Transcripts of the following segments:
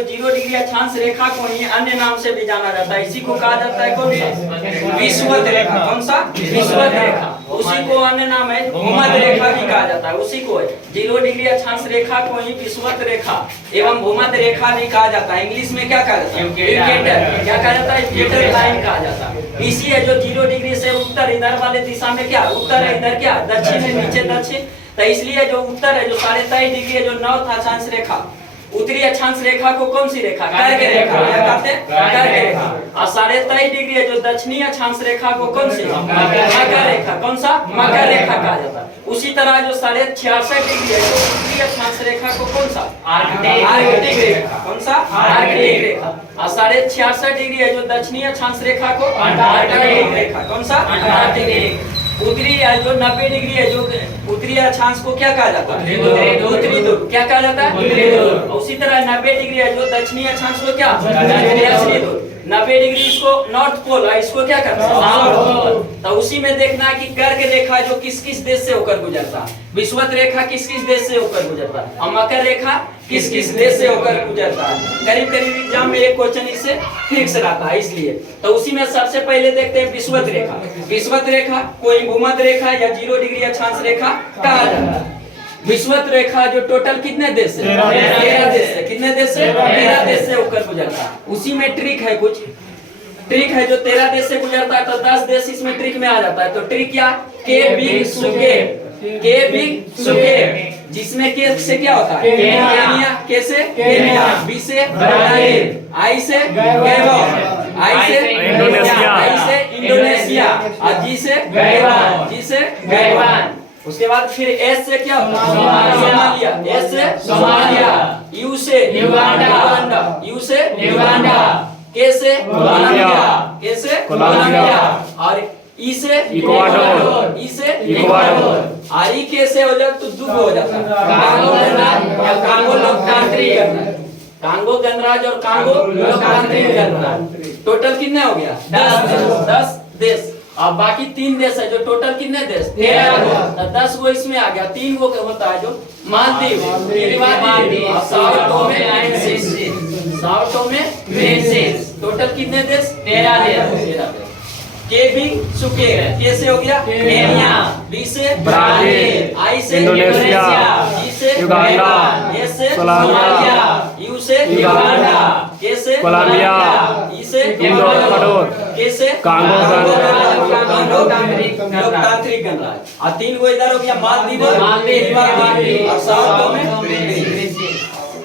जो 0 डिग्री अक्षांश रेखा को ही अन्य नाम से भी जाना जाता है। इसी को कहा जाता है कौन सा? विषुवत रेखा। कौन सा? विषुवत रेखा। उसी को अन्य नाम है भूमध्य रेखा भी कहा जाता है। उसी को 0 डिग्री अक्षांश रेखा को ही विषुवत रेखा एवं भूमध्य रेखा भी कहा जाता है। इंग्लिश में क्या कहा जाता है? इक्वेटर। क्या कहा जाता है? इक्वेटर लाइन कहा जाता है। इसी है जो 0 डिग्री से उत्तर इधर वाले दिशा में क्या उत्तर है, इधर क्या दक्षिण है, नीचे दक्षिण। तो इसलिए जो उत्तर है जो 23.5 डिग्री है जो नॉर्थ अक्षांश रेखा, उत्तरी अक्षांश रेखा को कौन सी रेखा? कर्क रेखा। क्या कहते हैं? कर्क रेखा। और 23.5 डिग्री है जो दक्षिणी अक्षांश रेखा को कौन सी? मकर रेखा। कौन सा? मकर रेखा कहा जाता है। उसी तरह जो 66.5 डिग्री है जो उत्तरी अक्षांश रेखा को कौन सा? आर्कटिक रेखा। कौन सा? आर्कटिक रेखा। और 66.5 डिग्री है जो दक्षिणी अक्षांश रेखा को अंटार्कटिक रेखा। कौन सा? अंटार्कटिक रेखा। उत्तरी जो 90 डिग्री है जो उत्तरी अक्षांश को क्या कहा जाता है? उत्तरी ध्रुव। क्या कहा जाता है? उत्तरी ध्रुव। उसी तरह 90 डिग्री है जो दक्षिणी अक्षांश को क्या? दक्षिणी ध्रुव। 90 डिग्री इसको नॉर्थ पोल है, इसको क्या करता है? South pole. तो उसी में देखना है कि कर्क रेखा जो किस किस देश से होकर गुजरता है, विषुवत रेखा किस किस देश से होकर गुजरता है, और मकर रेखा किस किस देश से होकर गुजरता है। करीब करीब एग्जाम में एक क्वेश्चन इससे फिक्स रहता है। इसलिए तो उसी में सबसे पहले देखते हैं विषुवत रेखा। विषुवत रेखा कोई भूमध्य रेखा या 0 डिग्री अक्षांश रेखा कहा जाता है। विषुवत रेखा जो टोटल कितने देश से? 13 देश से। कितने देश से? 13 देश से होकर गुजरता है। उसी में ट्रिक है, कुछ ट्रिक है। जो 13 देश से गुजरता है तो 10 देश इसमें ट्रिक में आ जाता है। तो ट्रिक क्या? के बिग सुकेप। के बिग सुकेप जिसमें के से क्या होता है? केनिया। के से? केनिया। बी से? ब्राजील। आई से? गैबोन। आई से? इंडोनेशिया। आई से? इंडोनेशिया। और जी से? गैबोन। जी से? गैबोन। उसके बाद फिर एस से क्या होता है? सोमालिया। एस से? सोमालिया। यू से? युगांडा। यू से? युगांडा। के से? कोलंबिया। के से? कोलंबिया। और ई से? इक्वाडोर। ई से? इक्वाडोर। और ई के से हो जाए तो दुख हो जाता है। कांगो गणराज्य या कांगो लोकतांत्रिक गणराज्य। कांगो गणराज्य और कांगो लोकतांत्रिक गणराज्य। टोटल कितने हो गया? 10 देश। अब बाकी 3 देश है जो टोटल कितने देश? 13 तो 10 वो इसमें आ गया। 3 वो होता है जो Maldives, Sao Thome and princess. Total कितने देश? 13 देश। के भी सुके के से हो गया? केनिया। बी से? ब्राजील। आई से? इंडोनेशिया। जी से? युगांडा। एस से? सोमालिया। यू से? युगांडा। के से? कोलंबिया। ई से? इक्वाडोर। के से? कांगो लोकतांत्रिक गणराज्य। और 3 वो इधर हो गया मालदीव और साओ टोमे।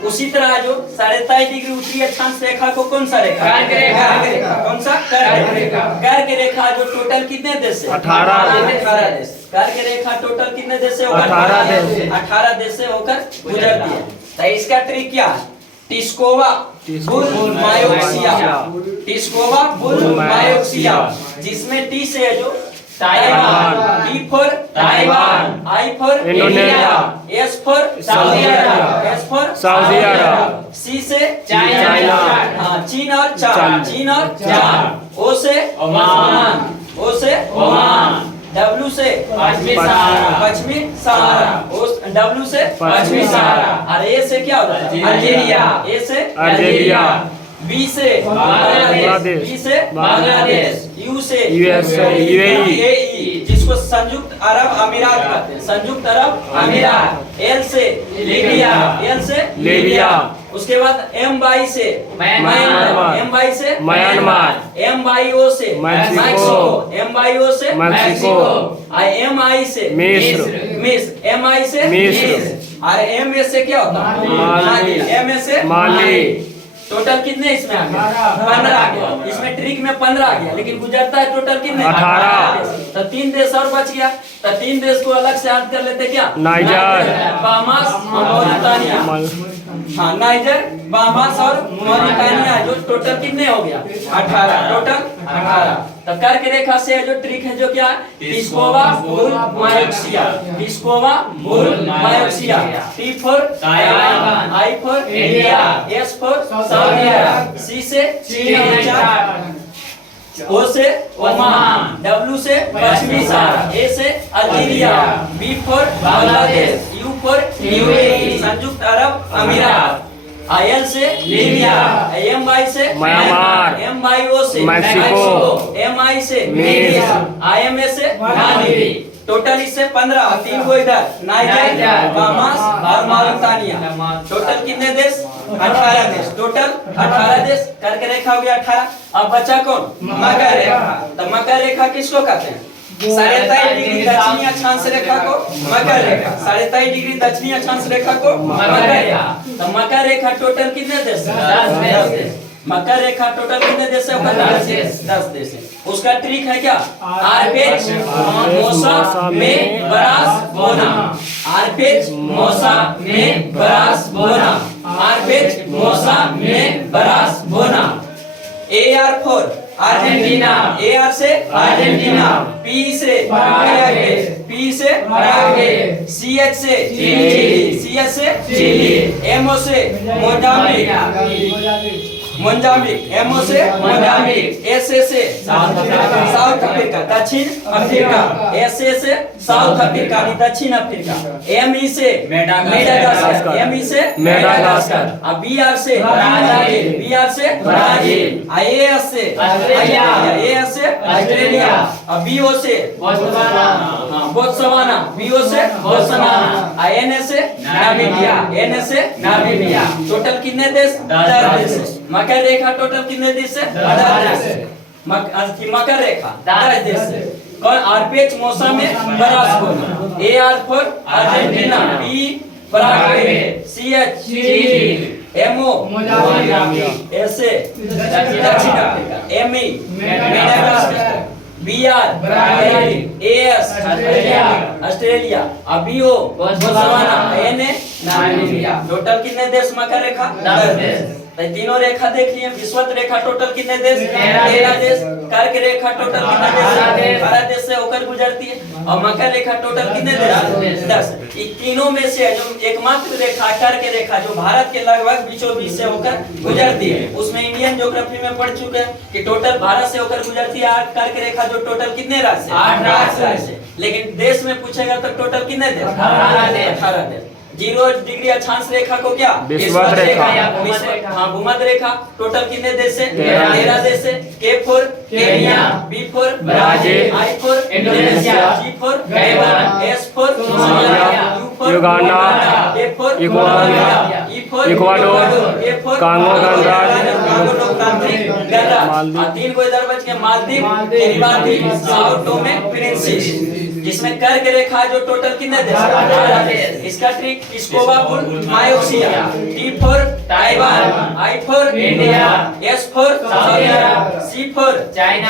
उसी तरह जो 23.5 डिग्री उत्तरी अक्षांश रेखा को कौन सा रेखा? कर्क रेखा। कौन सा? कर्क रेखा। कर्क रेखा जो टोटल कितने देश से? 18 देश। कर्क रेखा टोटल कितने देश से? 18 देश से होकर गुजरती है। तो इसका ट्रिक क्या है? टिस्कोवा बुल मायोक्सिया। टिस्कोवा बुल मायोक्सिया जिसमें टी से है जो Taiwan, T for Taiwan, I for Indonesia, S for Saudi Arabia, S for Saudi Arab, C से चाइना, हाँ चीन और चार, ओ से ओमान, ओ से ओमान, डब्ल्यू से पश्चिमी सहारा, डब्ल्यू से पश्चिमी सहारा, और ए से क्या होता है? अल्जीरिया, ए से अल्जीरिया, बी से बांग्लादेश, बी से बांग्लादेश, यू से यूएई जिसको संयुक्त अरब अमीरात कहते हैं, संयुक्त अरब अमीरात, एल से लीबिया, एल से लीबिया, उसके बाद एम बाई से म्यांमार, एम बाई से म्यांमार, एम बाई ओ से मैक्सिको, एम बाई ओ से मैक्सिको, एम आई से मिस्र, एम आई से मिस्र, और एम ए से क्या होता है? माली, एम ए से माली। टोटल कितने इसमें आ गया? 15 आ गया। इसमें ट्रिक में 15 आ गया, लेकिन गुजरता है टोटल कितने? 18। तो 3 देश और बच गया। तो 3 देश को अलग से याद कर लेते क्या? नाइजर, बहामास और मॉरिटानिया। हाँ नाइजर, बहामास और मॉरिटानिया जो टोटल कितने हो गया? 18। टोटल 18। तो कर्क रेखा से जो ट्रिक है जो क्या? टिस्कोवा बुल मायोक्सिया, टिस्कोवा बुल मायोक्सिया, T for Taiwan, I for India, S for Saudi Arab, C से चीन, ओ से ओमान, डब्ल्यू से पश्चिमी सहारा, ए से Algeria, B for Bangladesh, U for UAE संयुक्त अरब अमीरात, IL से लीबिया, MY से म्यांमार, MYO से मैक्सिको, MI से मिस्र, IMA से माली। टोटल इससे 15, 3 को इधर नाइजर, बामास और मॉरिटानिया। टोटल कितने देश? 18 देश। टोटल 18 देश करके रेखा हो गया 18। अब बचा कौन? मकर रेखा। तो मकर रेखा किसको कहते हैं? 23.5 डिग्री दक्षिणी अक्षांश रेखा को मकर रेखा। 23.5 डिग्री दक्षिणी अक्षांश रेखा को मकर रेखा। तो मकर रेखा टोटल कितने देश? 10 देश। मकर रेखा टोटल कितने देश है? 10 देश है। उसका ट्रिक है क्या? आरपेच मौसा में बरास बोना। आरपेच मौसा में बरास बोना। आरपेच मौसा में बरास बोना। AR for Argentina. AR से अर्जेंटीना। P से पराग्वे। P से पराग्वे। CH से चिली। CH से चिली। MO से मोजाम्बिक। मोजाम्बिक। MO से मोजाम्बिक। SA से साउथ अफ्रीका दक्षिण अफ्रीका। SA से साउथ अफ्रीका दक्षिण अफ्रीका। ME से मेडागास्कर। ME से मेडागास्कर। अब BR से ब्राजील। BR से ब्राजील। AS से ऑस्ट्रेलिया। AS से ऑस्ट्रेलिया। अब BO से बोत्सवाना। BO से बोत्सवाना। NA से नामीबिया। NA से नामीबिया। टोटल कितने देश? 10 देश। मकर रेखा टोटल कितने देश से? 10 देश। मकर रेखा 10 देश से। कौन? आरपेच मौसा में बरास बोना। AR for Argentina. P Paraguay. CH Chile. MO Mozambique. SA दक्षिण Africa. ME Madagascar. BR Brazil. AS Australia. अब BO Botswana. NA Namibia. Total कितने देश मकर रेखा? 10 देश। तीनों रेखा देख लिए। विषुवत रेखा टोटल कितने देश? 13 देश। कर्क रेखा टोटल कितने देश? 12 देश से होकर गुजरती है। और मकर रेखा टोटल कितने देश? 10। इन तीनों में से जो एकमात्र रेखा कर्क रेखा जो भारत के लगभग बीचों बीच से होकर गुजरती है, उसमें इंडियन ज्योग्राफी में पढ़ चुके हैं कि टोटल भारत से होकर गुजरती है कर्क रेखा जो टोटल कितने राज्य? 8 राज्य। लेकिन देश में पूछेगा तो टोटल कितने देश? 18 देश। 0 डिग्री अक्षांश रेखा को क्या? विषुवत रेखा। हाँ, भूमध्य रेखा टोटल कितने देश से? 13 देश से। K for Kenya. B for Brazil. I for Indonesia. G for Guyana. S for Somalia. U for Uganda. A for Ecuador. E for Ecuador. A for Congo गणराज्य। कांगो लोकतांत्रिक गणराज्य। और 3 को इधर बच गया Maldives, Kiribati, Sao Tome Principe. जिसमें कर्क रेखा जो टोटल कितने देश? 18 देश। इसका ट्रिक स्कोबा बुल मायोक्सिया। T for Taiwan. I for India. S for Saudi Arab. C for China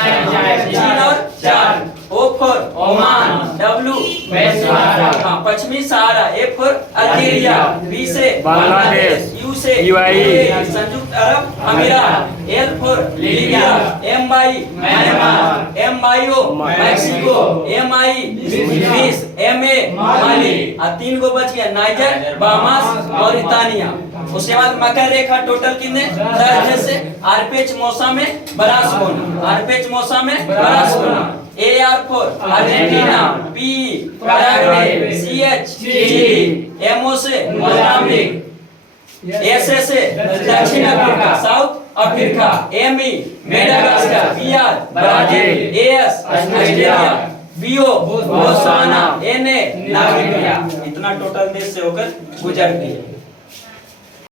चीन और Chad. O for Oman. W west Sahara. हाँ, पश्चिमी Sahara. A for Algeria. B से बांग्लादेश। U से UAE संयुक्त अरब अमीरात। L for Libya. MI Myanmar. MIO Mexico. MI Greece. MA Mali. और 3 को बच गया नाइजर, बामास, मॉरिटानिया। उसके बाद मकर रेखा टोटल कितने? 10 देश से। आरपेच मौसा में बरास बोना। आरपेच मौसा में बरास बोना। AR for Argentina. P Paraguay. CH Chile. MO से मोजाम्बिक। SA से दक्षिण Africa South Africa. ME Madagascar. BR Brazil. AS Australia. BO Botswana. NA Namibia. इतना टोटल देश से होकर गुजरती है।